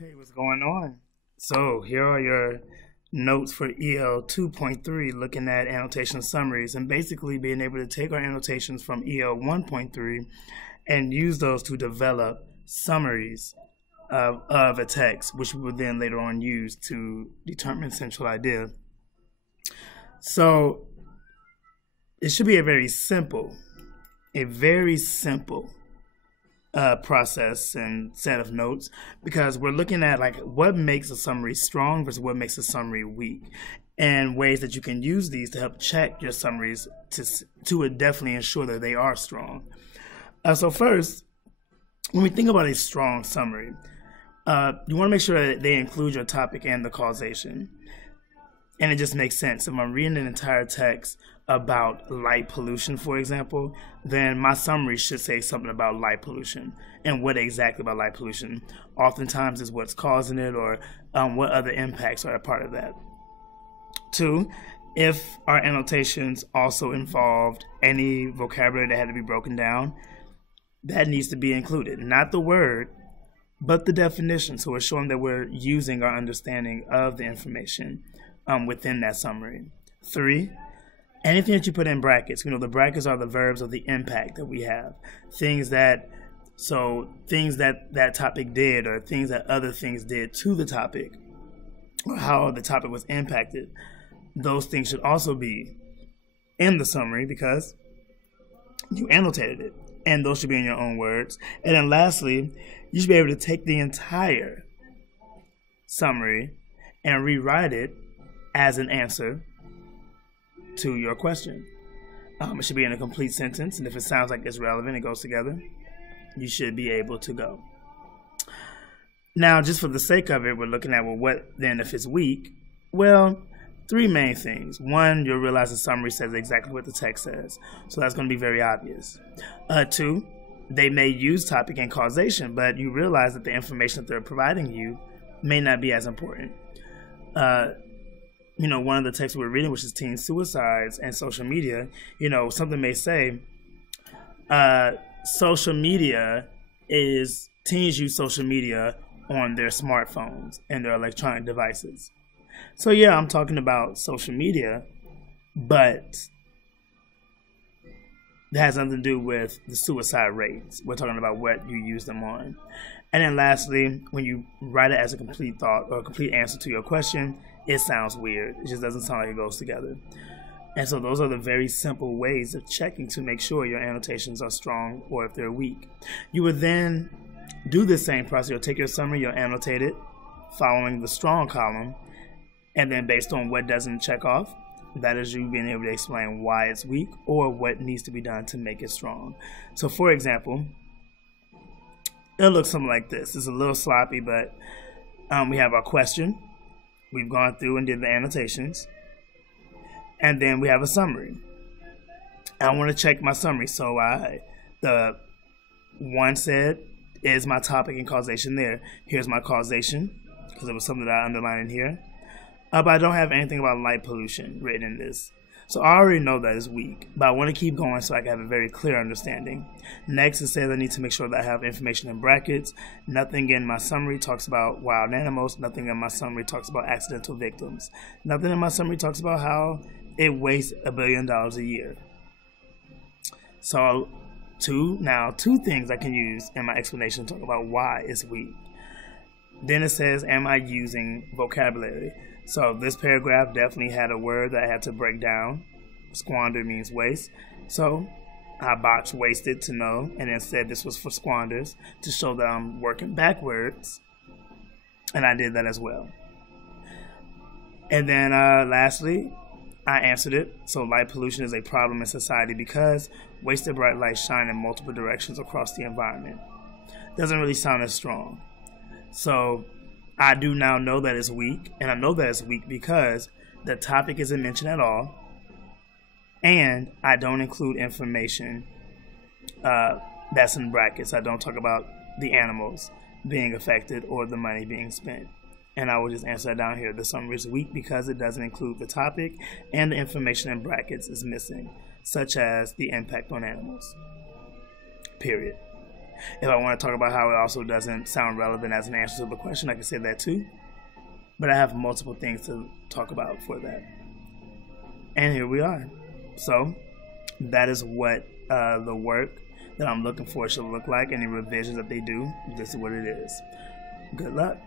Hey, what's going on? So, here are your notes for EL2.3, looking at annotation summaries and basically being able to take our annotations from EL1.3 and use those to develop summaries of a text, which we will then later on use to determine central idea. So, it should be a very simple process and set of notes, because we're looking at like what makes a summary strong versus what makes a summary weak, and ways that you can use these to help check your summaries to definitely ensure that they are strong. So first, when we think about a strong summary, you want to make sure that they include your topic and the causation. And it just makes sense. If I'm reading an entire text about light pollution, for example, then my summary should say something about light pollution. And what exactly about light pollution oftentimes is what's causing it, or what other impacts are a part of that. 2, if our annotations also involved any vocabulary that had to be broken down, that needs to be included. Not the word, but the definition. So we're showing that we're using our understanding of the information within that summary. 3, anything that you put in brackets. The brackets are the verbs of the impact that we have. Things that that topic did, or things that other things did to the topic, or how the topic was impacted. Those things should also be in the summary because you annotated it. And those should be in your own words. And then lastly, you should be able to take the entire summary and rewrite it as an answer to your question. It should be in a complete sentence, and if it sounds like it's relevant, it goes together, you should be able to go. Now, just for the sake of it, we're looking at, well, what then if it's weak? Well, 3 main things. 1, you'll realize the summary says exactly what the text says, so that's going to be very obvious. 2, they may use topic and causation, but you realize that the information that they're providing you may not be as important. One of the texts we're reading, which is teen suicides and social media, something may say, teens use social media on their smartphones and their electronic devices. So yeah, I'm talking about social media, but that has nothing to do with the suicide rates. We're talking about what you use them on. And then lastly, when you write it as a complete thought or a complete answer to your question, it sounds weird. It just doesn't sound like it goes together. And so those are the very simple ways of checking to make sure your annotations are strong or if they're weak. You would then do the same process. You'll take your summary, you'll annotate it following the strong column, and then based on what doesn't check off, that is you being able to explain why it's weak or what needs to be done to make it strong. So for example, it'll look something like this. It's a little sloppy, but we have our question. We've gone through and did the annotations. And then we have a summary. I want to check my summary. So the 1 said, is my topic and causation there? Here's my causation, because it was something that I underlined in here. But I don't have anything about light pollution written in this. So I already know that is weak, but I want to keep going so I can have a very clear understanding. Next, it says I need to make sure that I have information in brackets. Nothing in my summary talks about wild animals. Nothing in my summary talks about accidental victims. Nothing in my summary talks about how it wastes $1 billion a year. So 2 things I can use in my explanation to talk about why it's weak. Then it says, am I using vocabulary? So this paragraph definitely had a word that I had to break down. Squander means waste. So I boxed wasted to know, and then said this was for squanders to show that I'm working backwards. And I did that as well. And then lastly, I answered it. So light pollution is a problem in society because wasted bright light shine in multiple directions across the environment. Doesn't really sound as strong. So I do now know that it's weak, and I know that it's weak because the topic isn't mentioned at all, and I don't include information that's in brackets. I don't talk about the animals being affected or the money being spent. And I will just answer that down here. The summary is weak because it doesn't include the topic, and the information in brackets is missing, such as the impact on animals. Period. If I want to talk about how it also doesn't sound relevant as an answer to the question, I can say that too. But I have multiple things to talk about for that. And here we are. So that is what the work that I'm looking for should look like. Any revisions that they do, this is what it is. Good luck.